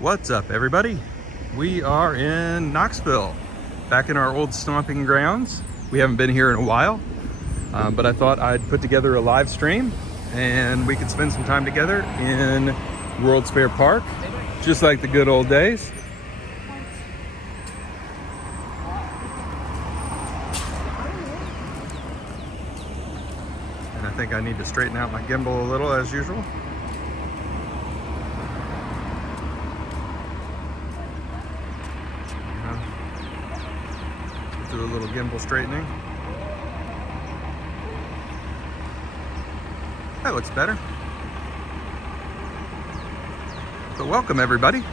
What's up, everybody? We are in Knoxville, back in our old stomping grounds. We haven't been here in a while, but I thought I'd put together a live stream and we could spend some time together in World's Fair Park, just like the good old days. And I think I need to straighten out my gimbal a little, as usual. Do a little gimbal straightening. That looks better. But welcome, everybody.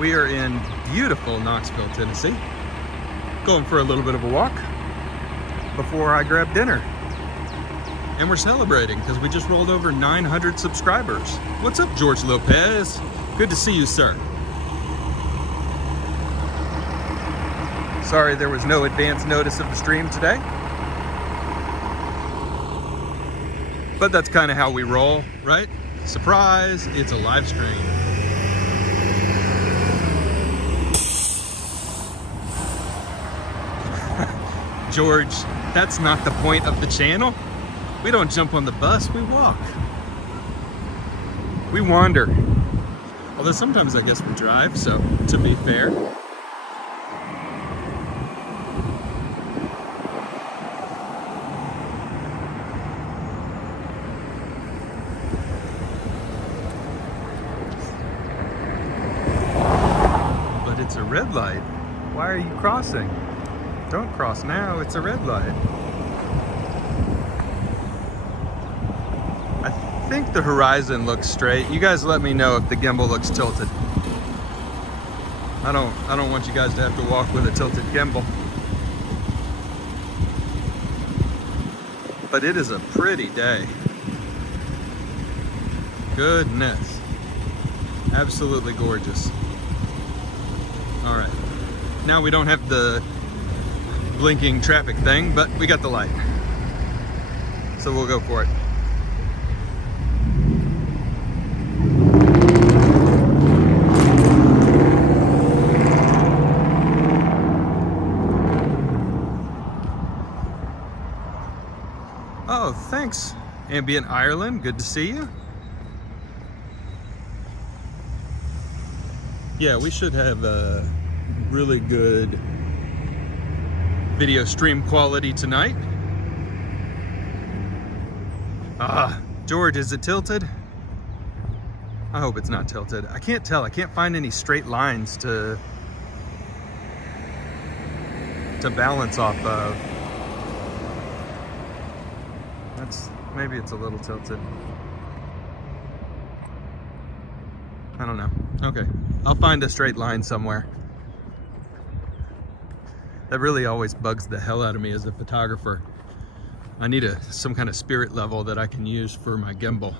We are in beautiful Knoxville, Tennessee. Going for a little bit of a walk before I grab dinner. And we're celebrating because we just rolled over 900 subscribers. What's up, George Lopez? Good to see you, sir. Sorry there was no advance notice of the stream today. But that's kind of how we roll, right? Surprise, it's a live stream. George, that's not the point of the channel. We don't jump on the bus, we walk. We wander. Although sometimes I guess we drive, so to be fair. It's a red light. Why are you crossing? Don't cross now, it's a red light. I think the horizon looks straight. You guys let me know if the gimbal looks tilted. I don't want you guys to have to walk with a tilted gimbal. But it is a pretty day. Goodness. Absolutely gorgeous. All right, now we don't have the blinking traffic thing, but we got the light. So we'll go for it. Oh, thanks, Ambient Ireland, good to see you. Yeah, we should have a really good video stream quality tonight. George, is it tilted? I hope it's not tilted. I can't tell. I can't find any straight lines to balance off of. Maybe it's a little tilted. I don't know. Okay, I'll find a straight line somewhere. That really always bugs the hell out of me as a photographer. I need some kind of spirit level that I can use for my gimbal.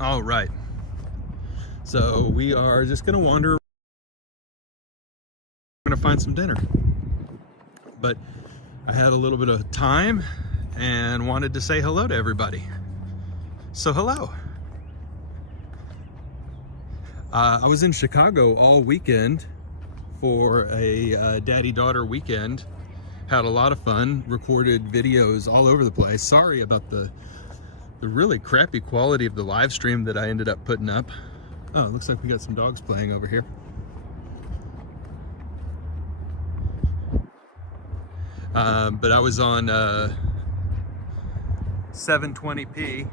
All right. So we are just gonna wander. We're gonna find some dinner. But I had a little bit of time and wanted to say hello to everybody. So hello. I was in Chicago all weekend for a daddy-daughter weekend. Had a lot of fun, recorded videos all over the place. Sorry about the really crappy quality of the live stream that I ended up putting up. Oh, it looks like we got some dogs playing over here. But I was on 720p.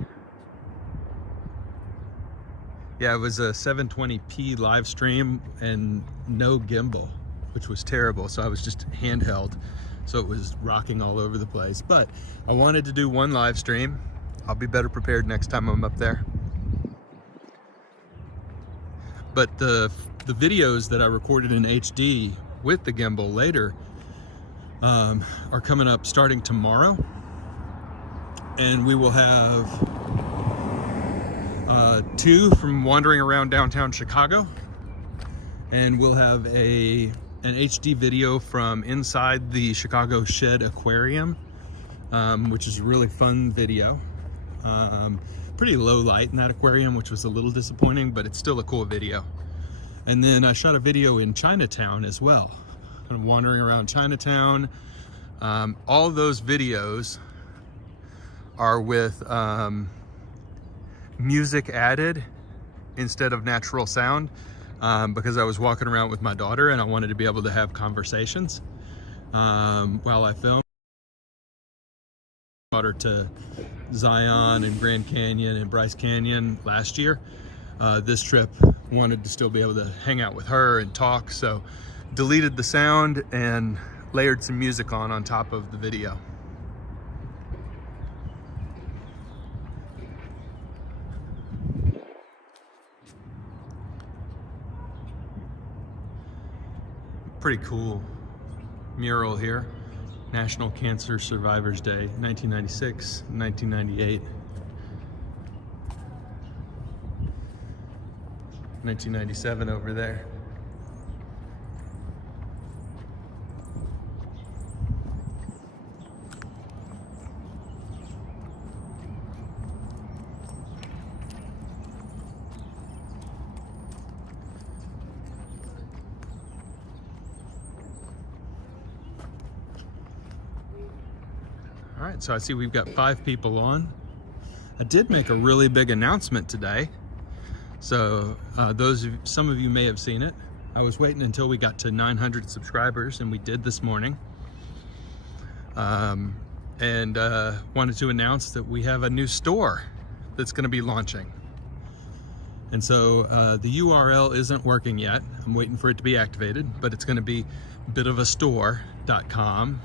Yeah, it was a 720p live stream and no gimbal, which was terrible. So I was just handheld. So it was rocking all over the place. But I wanted to do one live stream. I'll be better prepared next time I'm up there. But the videos that I recorded in HD with the gimbal later are coming up starting tomorrow. And we will have 2 from wandering around downtown Chicago, and we'll have an HD video from inside the Chicago Shed Aquarium which is a really fun video. Pretty low light in that aquarium, which was a little disappointing, but it's still a cool video. And then I shot a video in Chinatown as well. I'm wandering around Chinatown. All those videos are with music added instead of natural sound, because I was walking around with my daughter and I wanted to be able to have conversations while I film. Brought her to Zion and Grand Canyon and Bryce Canyon last year. This trip wanted to still be able to hang out with her and talk, so deleted the sound and layered some music on top of the video. Pretty cool mural here. National Cancer Survivors Day, 1996, 1998. 1997 over there. All right, so I see we've got 5 people on. I did make a really big announcement today. So some of you may have seen it. I was waiting until we got to 900 subscribers, and we did this morning. Wanted to announce that we have a new store that's gonna be launching. And so the URL isn't working yet. I'm waiting for it to be activated, but it's gonna be bitofastore.com.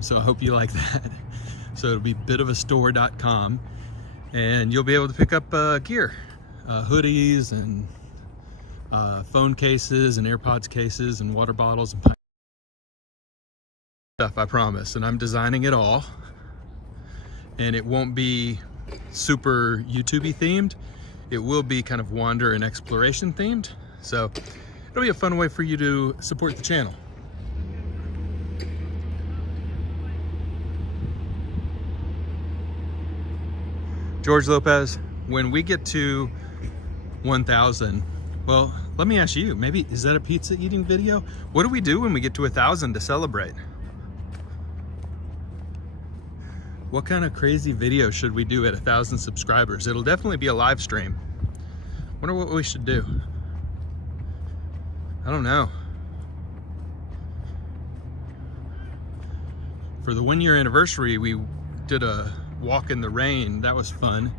So I hope you like that. So it'll be bitofastore.com, and you'll be able to pick up gear, hoodies and phone cases and AirPods cases and water bottles and stuff, I promise. And I'm designing it all, and it won't be super YouTube-y themed. It will be kind of wander and exploration themed. So it'll be a fun way for you to support the channel. George Lopez, when we get to 1,000, well, let me ask you, maybe, is that a pizza eating video? What do we do when we get to 1,000 to celebrate? What kind of crazy video should we do at 1,000 subscribers? It'll definitely be a live stream. Wonder what we should do. I don't know. For the 1-year anniversary, we did a walk in the rain. That was fun.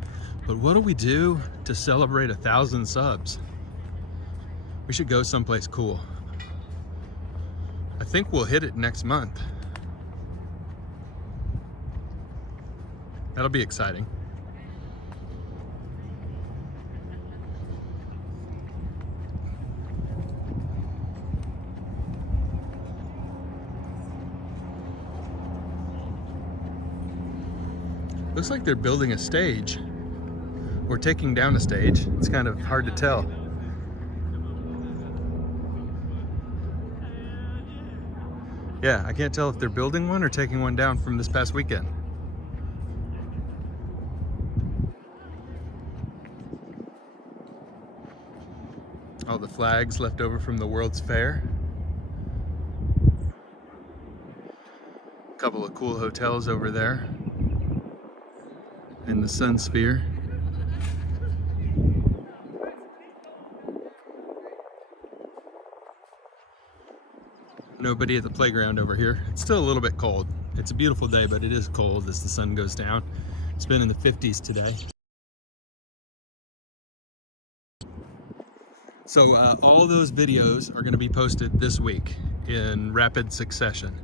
But what do we do to celebrate 1,000 subs? We should go someplace cool. I think we'll hit it next month. That'll be exciting. Looks like they're building a stage or taking down a stage. It's kind of hard to tell. Yeah, I can't tell if they're building one or taking one down from this past weekend. All the flags left over from the World's Fair. A couple of cool hotels over there in the Sun Sphere. Nobody at the playground over here. It's still a little bit cold. It's a beautiful day, but it is cold as the sun goes down. It's been in the 50s today. So all those videos are going to be posted this week in rapid succession.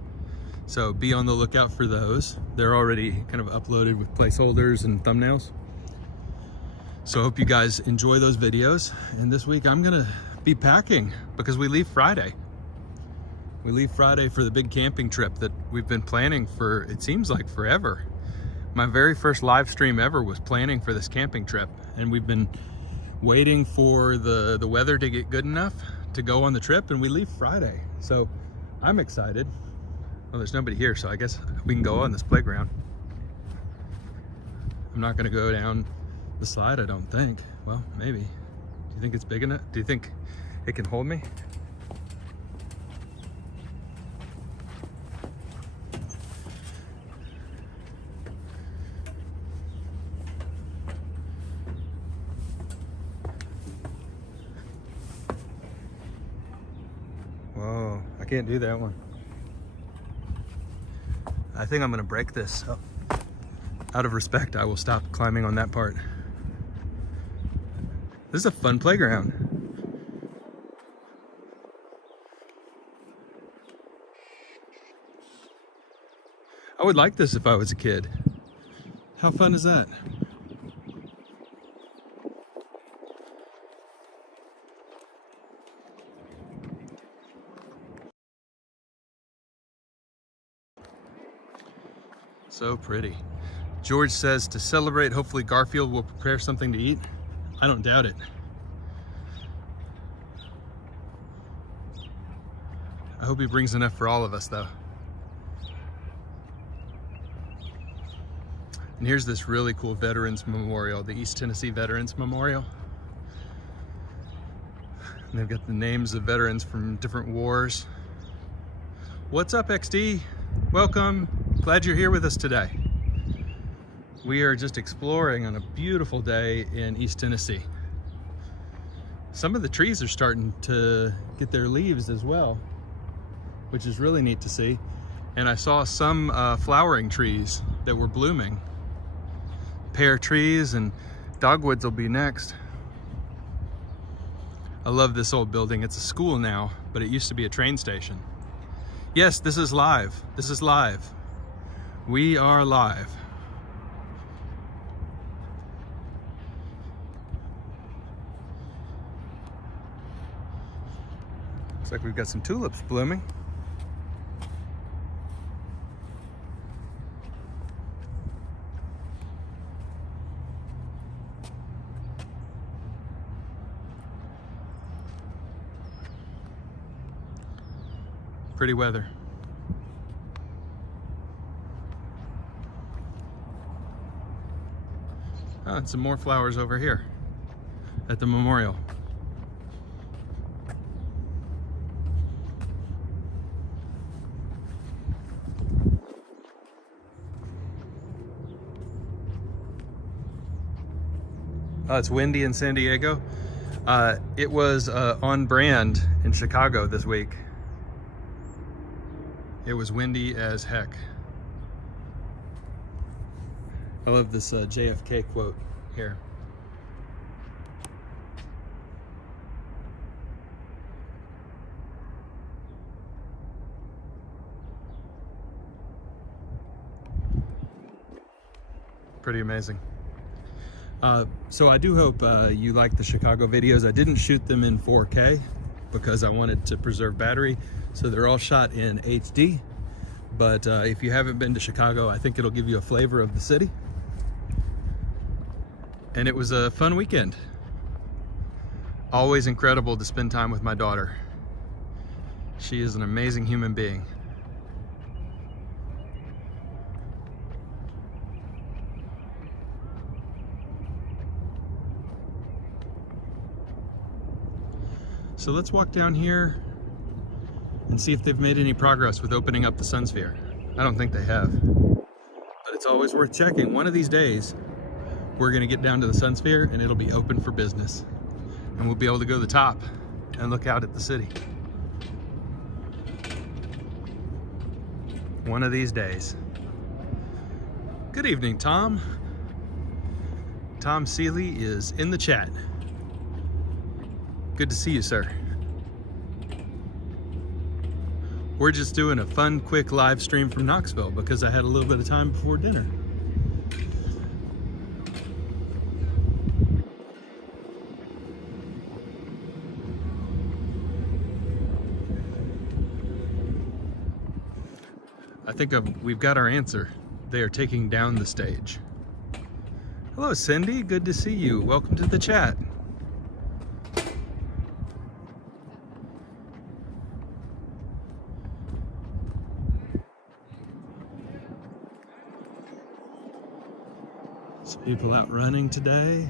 So be on the lookout for those. They're already kind of uploaded with placeholders and thumbnails. So I hope you guys enjoy those videos. And this week I'm gonna be packing because we leave Friday. We leave Friday for the big camping trip that we've been planning for, it seems like forever. My very first live stream ever was planning for this camping trip, and we've been waiting for the weather to get good enough to go on the trip, and we leave Friday. So I'm excited. Well, there's nobody here, so I guess we can go on this playground. I'm not gonna go down the slide, I don't think. Well, maybe. Do you think it's big enough? Do you think it can hold me? Whoa, I can't do that one. I think I'm gonna break this. So out of respect, I will stop climbing on that part. This is a fun playground. I would like this if I was a kid. How fun is that? So pretty. George says to celebrate, hopefully Garfield will prepare something to eat. I don't doubt it. I hope he brings enough for all of us though. And here's this really cool Veterans Memorial, the East Tennessee Veterans Memorial. And they've got the names of veterans from different wars. What's up, XD? Welcome. Glad you're here with us today. We are just exploring on a beautiful day in East Tennessee. Some of the trees are starting to get their leaves as well, which is really neat to see. And I saw some flowering trees that were blooming. Pear trees and dogwoods will be next. I love this old building. It's a school now, but it used to be a train station. Yes, this is live. This is live. We are live. Looks like we've got some tulips blooming. Pretty weather. Oh, and some more flowers over here at the memorial. It's windy in San Diego. It was on brand in Chicago this week. It was windy as heck. I love this JFK quote here. Pretty amazing. So I do hope you like the Chicago videos. I didn't shoot them in 4K because I wanted to preserve battery. So they're all shot in HD. But if you haven't been to Chicago, I think it'll give you a flavor of the city. And it was a fun weekend. Always incredible to spend time with my daughter. She is an amazing human being. So let's walk down here and see if they've made any progress with opening up the Sun Sphere. I don't think they have, but it's always worth checking. One of these days, we're gonna get down to the Sun Sphere and it'll be open for business. And we'll be able to go to the top and look out at the city. One of these days. Good evening, Tom. Tom Seeley is in the chat. Good to see you, sir. We're just doing a fun, quick live stream from Knoxville because I had a little bit of time before dinner. I think we've got our answer. They are taking down the stage. Hello, Cindy. Good to see you. Welcome to the chat. Some people out running today.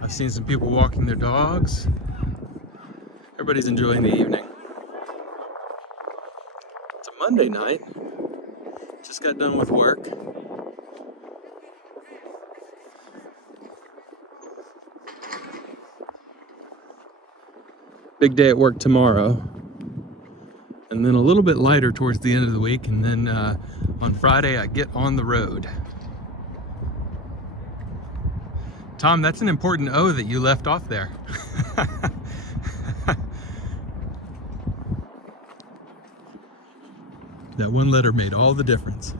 I've seen some people walking their dogs. Everybody's enjoying the evening. It's a Monday night. Just got done with work. Big day at work tomorrow. And then a little bit lighter towards the end of the week. And then on Friday, I get on the road. Tom, that's an important O that you left off there. That one letter made all the difference.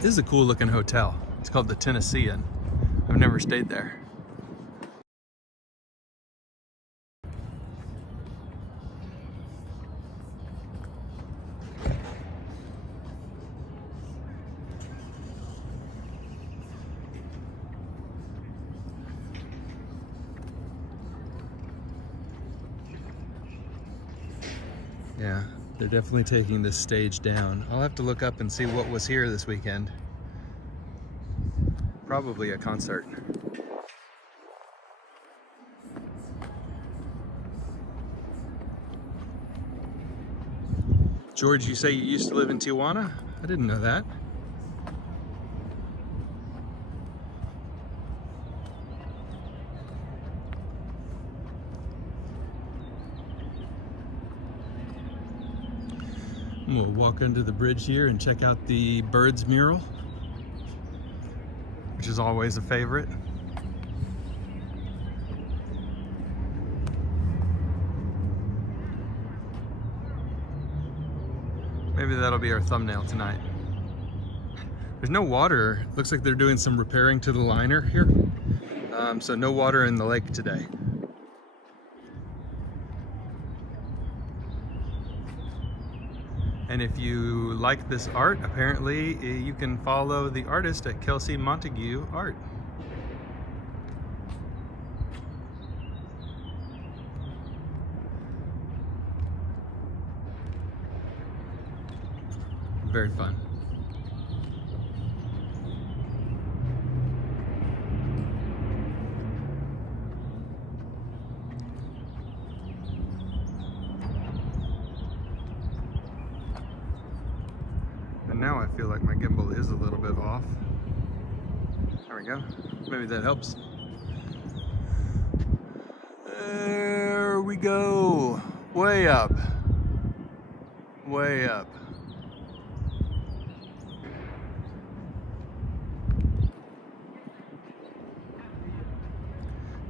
This is a cool looking hotel. It's called the Tennessean. I've never stayed there. Yeah, they're definitely taking this stage down. I'll have to look up and see what was here this weekend. Probably a concert. George, you say you used to live in Tijuana? I didn't know that. We'll walk under the bridge here and check out the birds mural, which is always a favorite. Maybe that'll be our thumbnail tonight. There's no water. Looks like they're doing some repairing to the liner here. So no water in the lake today. And if you like this art, apparently you can follow the artist at Kelsey Montague Art. Very fun. And now I feel like my gimbal is a little bit off. There we go. Maybe that helps. There we go. Way up. Way up.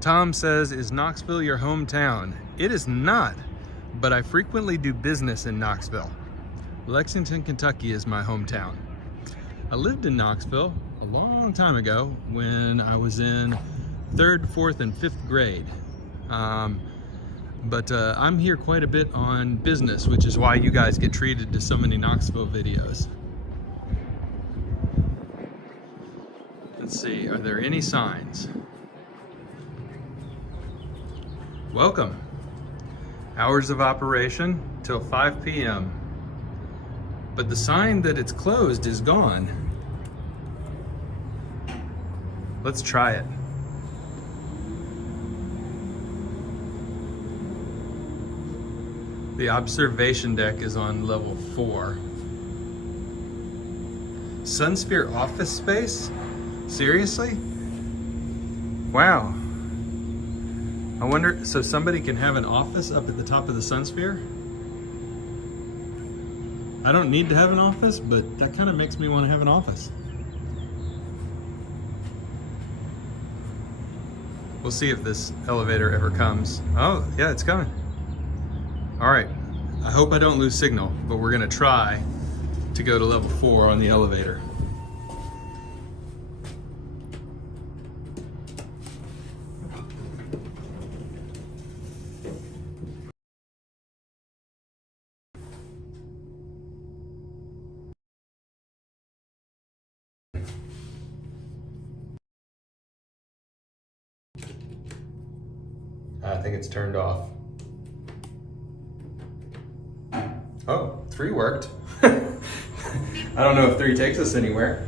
Tom says, is Knoxville your hometown? It is not, but I frequently do business in Knoxville. Lexington, Kentucky is my hometown. I lived in Knoxville a long time ago when I was in 3rd, 4th, and 5th grade. But I'm here quite a bit on business, which is why you guys get treated to so many Knoxville videos. Let's see, are there any signs? Welcome. Hours of operation till 5 p.m. But the sign that it's closed is gone. Let's try it. The observation deck is on level 4. Sunsphere office space? Seriously? Wow. I wonder, so somebody can have an office up at the top of the Sunsphere? I don't need to have an office, but that kind of makes me want to have an office. We'll see if this elevator ever comes. Oh, yeah, it's coming. All right, I hope I don't lose signal, but we're gonna try to go to level 4 on the elevator. I think it's turned off. Oh, 3 worked. I don't know if 3 takes us anywhere.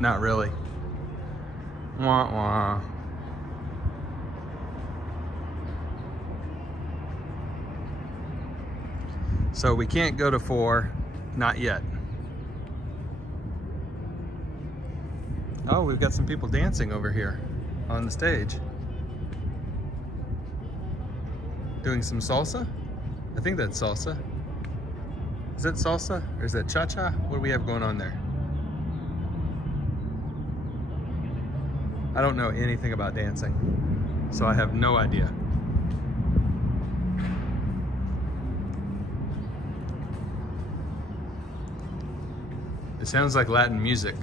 Not really. Wah wah. So we can't go to 4, not yet. Oh, we've got some people dancing over here on the stage. Doing some salsa? I think that's salsa. Is that salsa or is that cha-cha? What do we have going on there? I don't know anything about dancing, so I have no idea. It sounds like Latin music.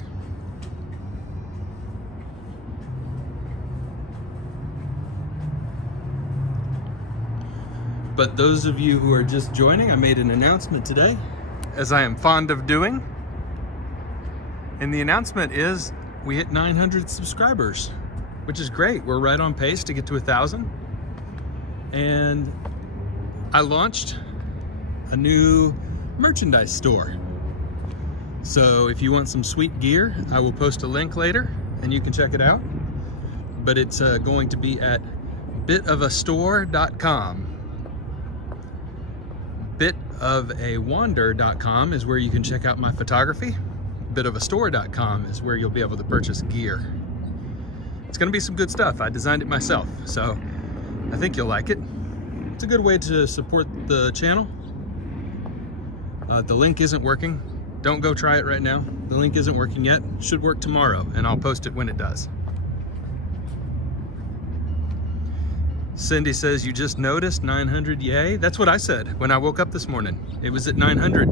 But those of you who are just joining, I made an announcement today, as I am fond of doing. And the announcement is we hit 900 subscribers, which is great. We're right on pace to get to 1,000. And I launched a new merchandise store. So if you want some sweet gear, I will post a link later and you can check it out. But it's going to be at bitofastore.com. Bitofawander.com is where you can check out my photography. Bitofastore.com is where you'll be able to purchase gear. It's going to be some good stuff. I designed it myself, so I think you'll like it. It's a good way to support the channel. The link isn't working. Don't go try it right now. The link isn't working yet. Should work tomorrow, and I'll post it when it does. Cindy says, you just noticed 900, yay. That's what I said when I woke up this morning. It was at 900,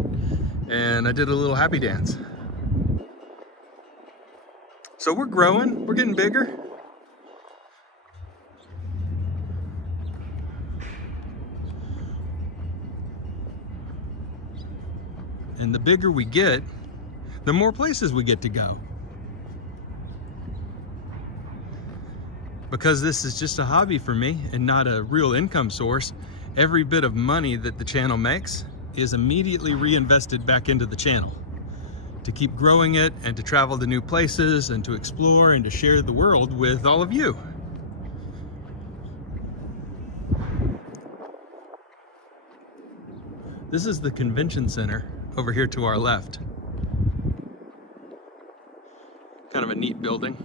and I did a little happy dance. So we're growing, we're getting bigger. And the bigger we get, the more places we get to go. Because this is just a hobby for me and not a real income source, every bit of money that the channel makes is immediately reinvested back into the channel to keep growing it and to travel to new places and to explore and to share the world with all of you. This is the convention center over here to our left. Kind of a neat building.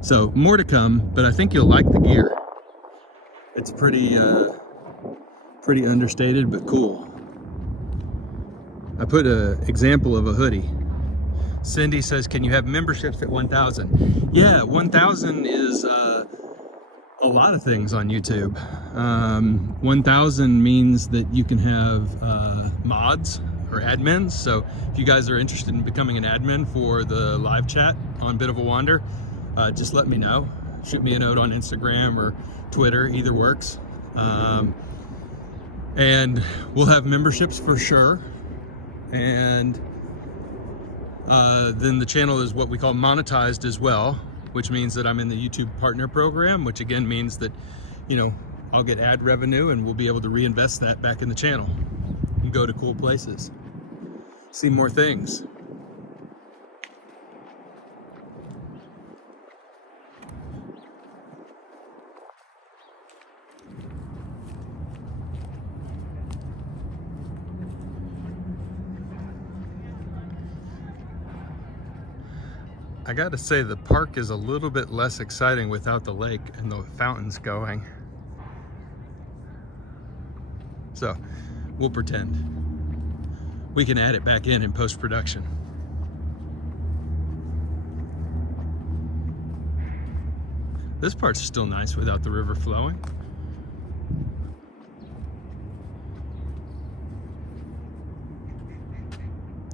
So more to come, but I think you'll like the gear. It's pretty understated, but cool. I put an example of a hoodie. Cindy says, can you have memberships at 1,000? Yeah, 1,000 is a lot of things on YouTube. 1,000 means that you can have mods or admins. So if you guys are interested in becoming an admin for the live chat on Bit of a Wander, just let me know. Shoot me a note on Instagram or Twitter, either works. And we'll have memberships for sure. And then the channel is what we call monetized as well, which means that I'm in the YouTube partner program, which again means that, you know, I'll get ad revenue and we'll be able to reinvest that back in the channel and go to cool places, see more things. I gotta say, the park is a little bit less exciting without the lake and the fountains going. So, we'll pretend. We can add it back in post-production. This part's still nice without the river flowing.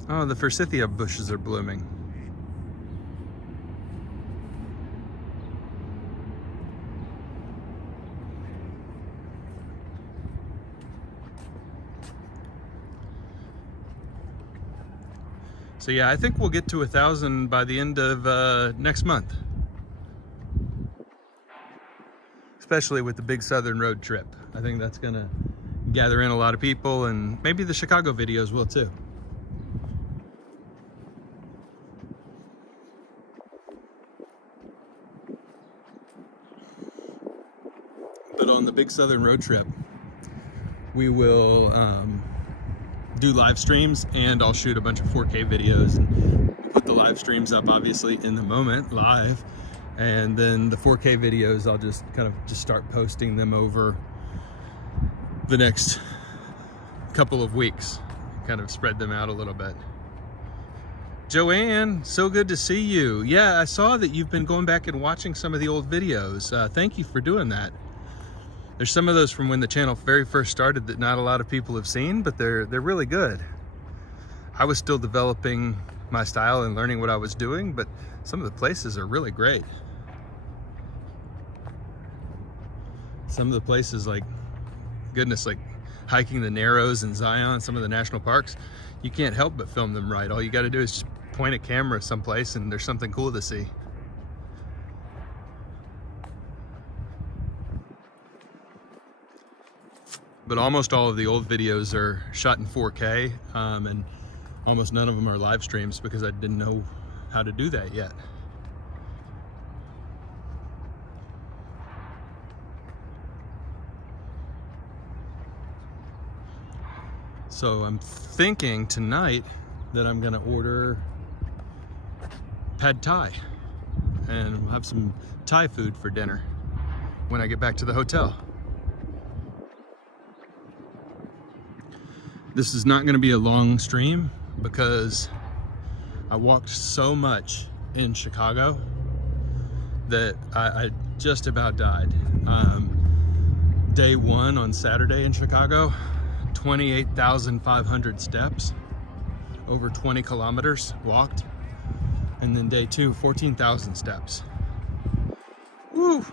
Oh, the forsythia bushes are blooming. So yeah, I think we'll get to 1,000 by the end of next month. Especially with the big Southern road trip. I think that's gonna gather in a lot of people, and maybe the Chicago videos will too. But on the big Southern road trip, we will do live streams, and I'll shoot a bunch of 4K videos and put the live streams up obviously in the moment live, and then the 4K videos I'll just start posting them over the next couple of weeks, kind of spread them out a little bit. Joanne, so good to see you. Yeah, I saw that you've been going back and watching some of the old videos. Thank you for doing that. There's some of those from when the channel very first started that not a lot of people have seen, but they're really good. I was still developing my style and learning what I was doing, but some of the places are really great. Some of the places, like, goodness, like hiking the Narrows in Zion, some of the national parks, you can't help but film them right. All you got to do is just point a camera someplace and there's something cool to see. But almost all of the old videos are shot in 4K, and almost none of them are live streams because I didn't know how to do that yet. So I'm thinking tonight that I'm gonna order pad Thai, and we'll have some Thai food for dinner when I get back to the hotel. This is not going to be a long stream because I walked so much in Chicago that I just about died. Day one on Saturday in Chicago, 28,500 steps, over 20 kilometers walked. And then day two, 14,000 steps. Woo!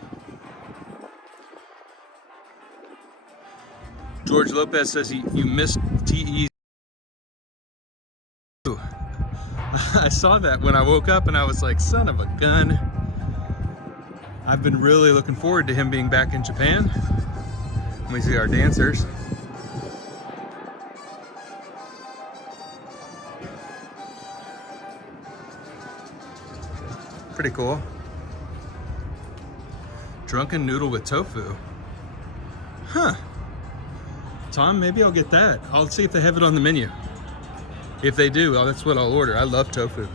George Lopez says you missed TE's. I saw that when I woke up and I was like, son of a gun. I've been really looking forward to him being back in Japan. Let me see our dancers. Pretty cool. Drunken noodle with tofu. Huh. Tom, maybe I'll get that. I'll see if they have it on the menu. If they do, well, that's what I'll order. I love tofu.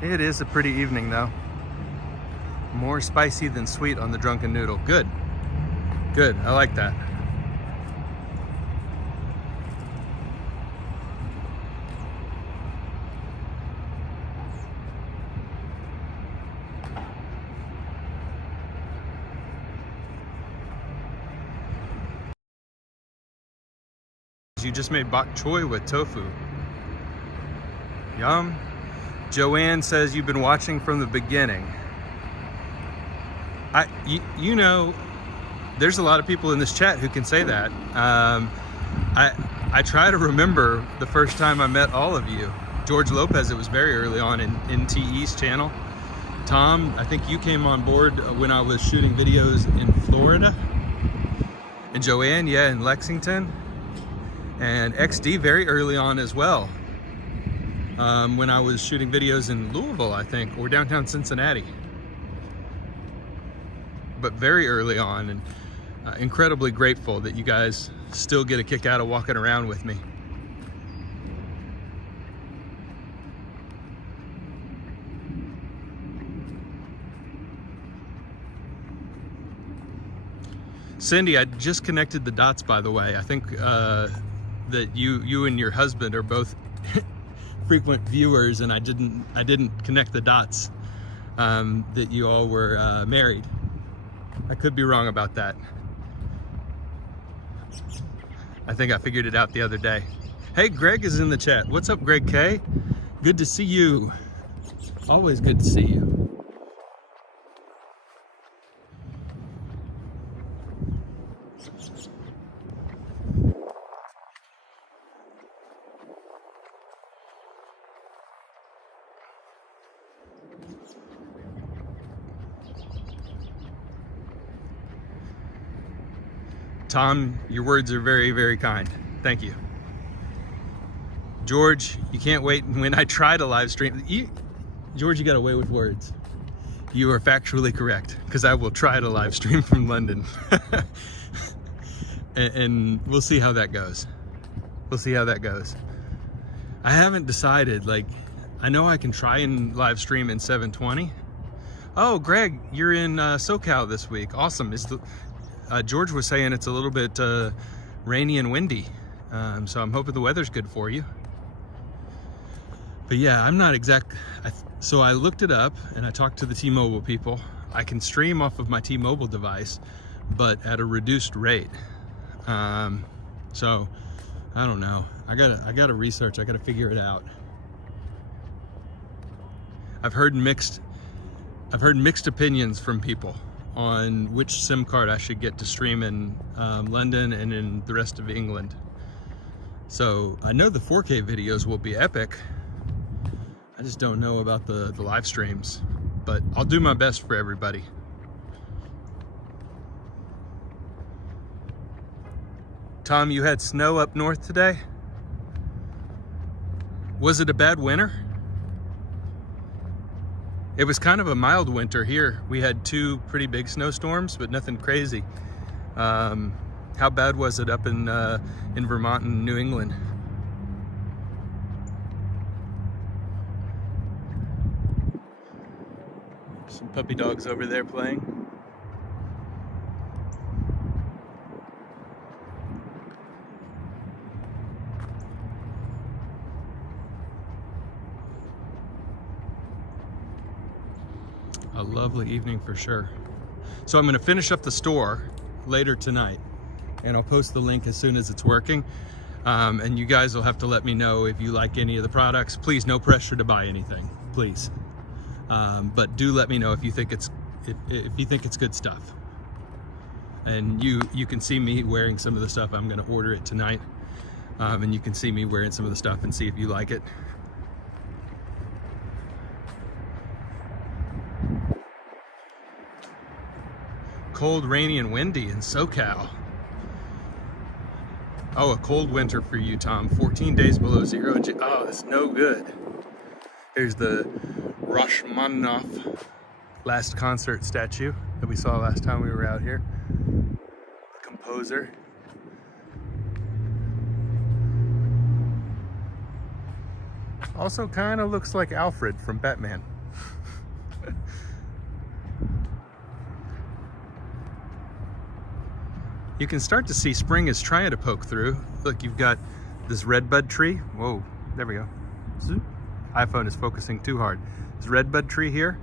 It is a pretty evening though. More spicy than sweet on the drunken noodle. Good. Good, I like that. You just made bok choy with tofu. Yum. Joanne says you've been watching from the beginning. You know, there's a lot of people in this chat who can say that. I try to remember the first time I met all of you. George Lopez, it was very early on in TE's channel. Tom, I think you came on board when I was shooting videos in Florida. And Joanne, yeah, in Lexington. And XD very early on as well. When I was shooting videos in Louisville, I think, or downtown Cincinnati. But very early on, and incredibly grateful that you guys still get a kick out of walking around with me. Cindy, I just connected the dots, by the way. I think that you and your husband are both frequent viewers, and I didn't connect the dots that you all were married. I could be wrong about that. I think I figured it out the other day. Hey, Greg is in the chat. What's up, Greg K? Good to see you. Always good to see you. Tom, your words are very, very kind. Thank you. George, you can't wait when I try to live stream. George, you got away with words. You are factually correct, because I will try to live stream from London. and we'll see how that goes. We'll see how that goes. I haven't decided, like, I know I can try and live stream in 720. Oh, Greg, you're in SoCal this week. Awesome. George was saying it's a little bit rainy and windy. So I'm hoping the weather's good for you. But yeah, I'm not so I looked it up and I talked to the T-Mobile people. I can stream off of my T-Mobile device, but at a reduced rate. So I don't know. I gotta research. I gotta figure it out. I've heard mixed opinions from people on which SIM card I should get to stream in London and in the rest of England. So I know the 4K videos will be epic. I just don't know about the live streams, but I'll do my best for everybody. Tom, you had snow up north today? Was it a bad winter? It was kind of a mild winter here. We had 2 pretty big snowstorms, but nothing crazy. How bad was it up in Vermont and New England? Some puppy dogs over there playing. A lovely evening for sure. So I'm going to finish up the store later tonight, and I'll post the link as soon as it's working. And you guys will have to let me know if you like any of the products. Please, no pressure to buy anything, please. But do let me know if you think it's good stuff. And you can see me wearing some of the stuff. I'm going to order it tonight, and you can see me wearing some of the stuff and see if you like it. Cold, rainy, and windy in SoCal. Oh, a cold winter for you, Tom. 14 days below zero. Oh, that's no good. Here's the Rachmaninoff last concert statue that we saw last time we were out here. The composer. Also kind of looks like Alfred from Batman. You can start to see spring is trying to poke through. Look, you've got this redbud tree. Whoa, there we go. iPhone is focusing too hard. This redbud tree here,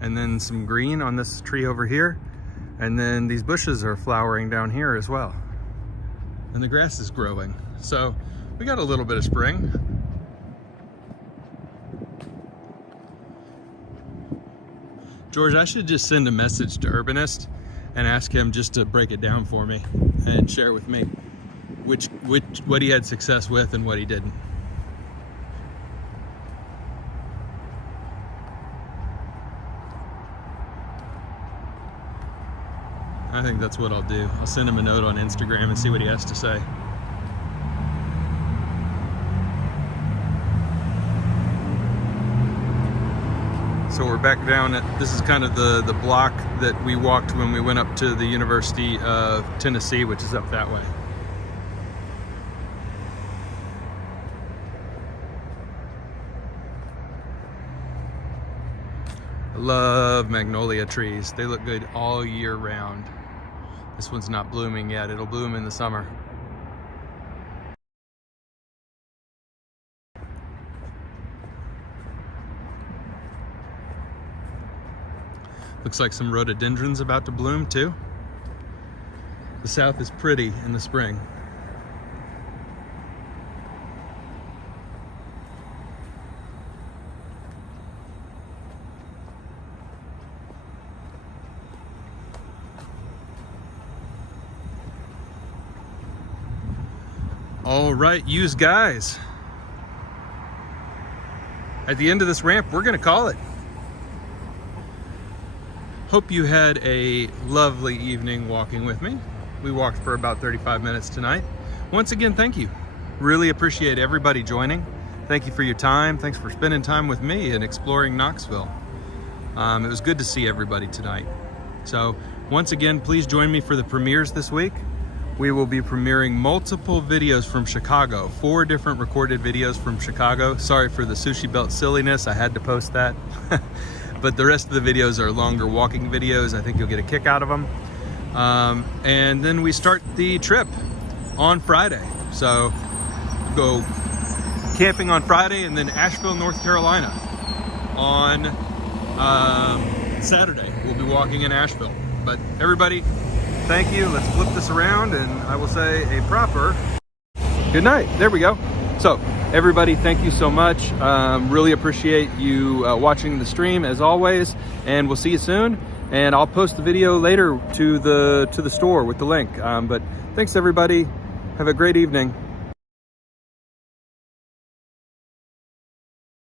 and then some green on this tree over here, and then these bushes are flowering down here as well. And the grass is growing. So we got a little bit of spring. George, I should just send a message to Urbanist and ask him just to break it down for me and share with me what he had success with and what he didn't. I think that's what I'll do. I'll send him a note on Instagram and see what he has to say. So we're back down at, this is kind of the block that we walked when we went up to the University of Tennessee, which is up that way. I love magnolia trees. They look good all year round. This one's not blooming yet. It'll bloom in the summer. Looks like some rhododendrons about to bloom too. The south is pretty in the spring. All right, yous guys. At the end of this ramp, we're gonna call it. Hope you had a lovely evening walking with me. We walked for about 35 minutes tonight. Once again, thank you. Really appreciate everybody joining. Thank you for your time. Thanks for spending time with me and exploring Knoxville. It was good to see everybody tonight. So once again, please join me for the premieres this week. We will be premiering multiple videos from Chicago, 4 different recorded videos from Chicago. Sorry for the sushi belt silliness, I had to post that. But the rest of the videos are longer walking videos. I think you'll get a kick out of them. And then we start the trip on Friday. So go camping on Friday, and then Asheville, North Carolina on Saturday. We'll be walking in Asheville. But everybody, thank you. Let's flip this around and I will say a proper good night. There we go. So everybody, thank you so much. Really appreciate you watching the stream as always, and we'll see you soon. And I'll post the video later to the store with the link. But thanks everybody. Have a great evening.